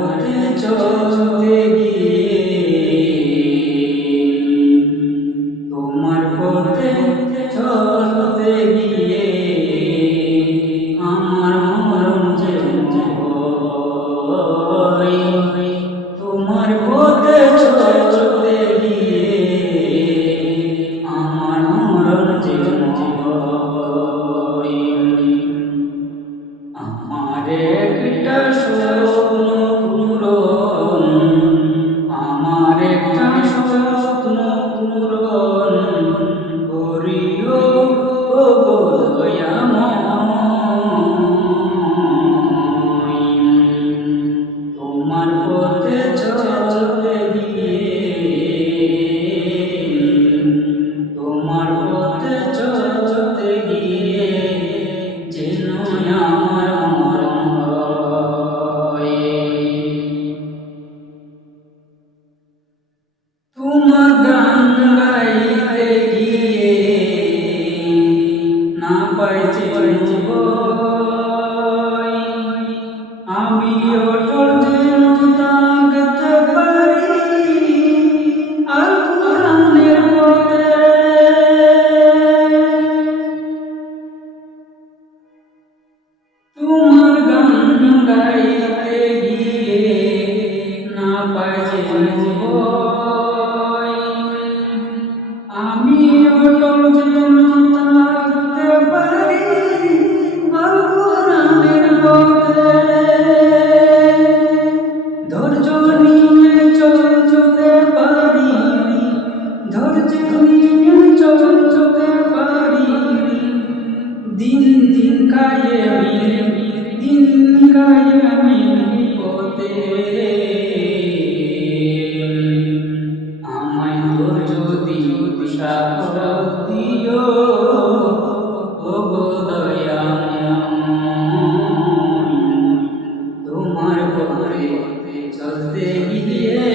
তোমার চলে গিয়ে गए ना पचे তোমার পথে চলতে গিয়ে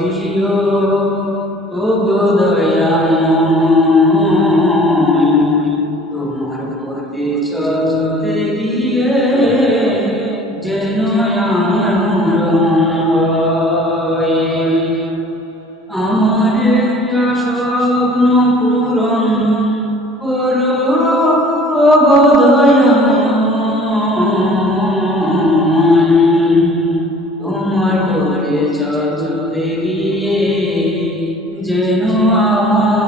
সৃষ্টিও ওগো দয়াময় তোমার পথে চলতে গিয়ে যেন আমার আমার যেন আমার